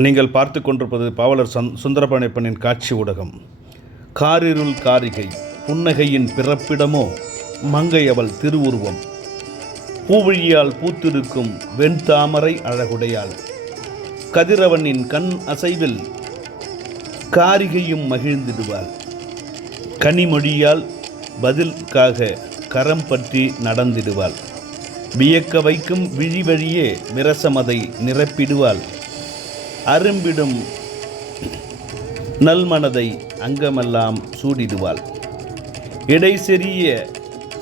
நீங்கள் பார்த்து கொண்டிருப்பது பாவலர் சுந்தரபாண்டியப்பனின் காட்சி ஊடகம். காரிருள் காரிகை புன்னகையின் பிறப்பிடமோ மங்கை அவள் திருவுருவம். பூவிழியால் பூத்திருக்கும் வெண்தாமரை அழகுடையாள். கதிரவனின் கண் அசைவில் காரிகையும் மகிழ்ந்திடுவாள். கனிமொழியால் பதிலுக்காக கரம் பற்றி நடந்திடுவாள். வியக்க வைக்கும் விழி வழியே விரசமதை நிரப்பிடுவாள். அரும்பிடும் நல்மனதை அங்கமெல்லாம் சூடிடுவாள். இடைசெறிய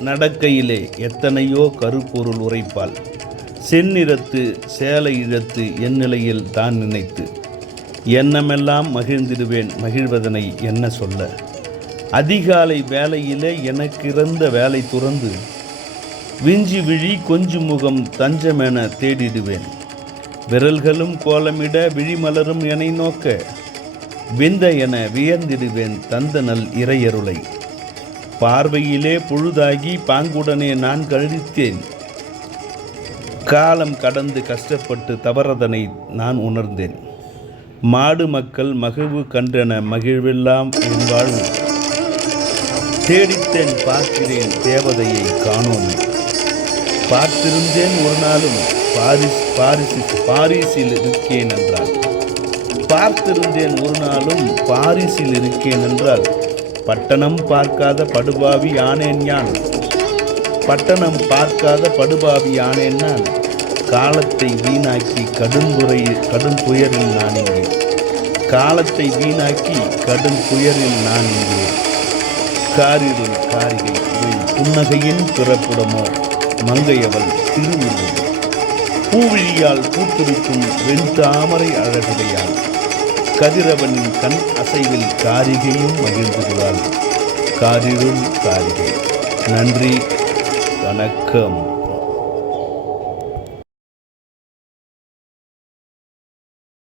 நடக்கையிலே எத்தனையோ கருப்பொருள் உரைப்பாள். செந்நிறத்து சேலை இழத்து என் நிலையில் தான் நினைத்து எண்ணமெல்லாம் மகிழ்ந்திடுவேன். மகிழ்வதனை என்ன சொல்ல? அதிகாலை வேலையிலே எனக்கிறந்த வேலை துறந்து விஞ்சி விழி கொஞ்சு முகம் தஞ்சமென தேடிடுவேன். விரல்களும் கோலமிட விழிமலரும் என நோக்க விந்த என வியந்திடுவேன் தந்த நல் இறையருளை. பார்வையிலே பொழுதாகி பாங்குடனே நான் கழித்தேன். காலம் கடந்து கஷ்டப்பட்டு தவறதனை நான் உணர்ந்தேன். மாடு மக்கள் மகிழ்வு கன்றன மகிழ்வெல்லாம் என் வாழ்வு. தேடித்தேன் பார்க்கிறேன் தேவதையை காணோமே. பார்த்திருந்தேன் ஒரு நாளும் பாரிஸில் இருக்கேன் என்றால். பார்த்திருந்தேன் ஒரு நாளும் பாரிஸில் இருக்கேன் என்றால். பட்டணம் பார்க்காத படுபாவி ஆனேன் யான். பட்டணம் பார்க்காத படுபாவி ஆனேன் நான். காலத்தை வீணாக்கி கடும் துயரில் நான் இங்கே. காலத்தை வீணாக்கி கடும் துயரில் நான் இங்கே. காரிருள் காரிகை புன்னகையின் பிறப்புடமோ மங்கையவள் திருவுருவம். பூவிழியால் பூத்திருக்கும் வெண்தாமரை அழகுடையாள். கதிரவனின் கண் அசைவில் காரிகையும் மகிழ்ந்துகிறாள். காரிருள் காரிகை. நன்றி, வணக்கம்.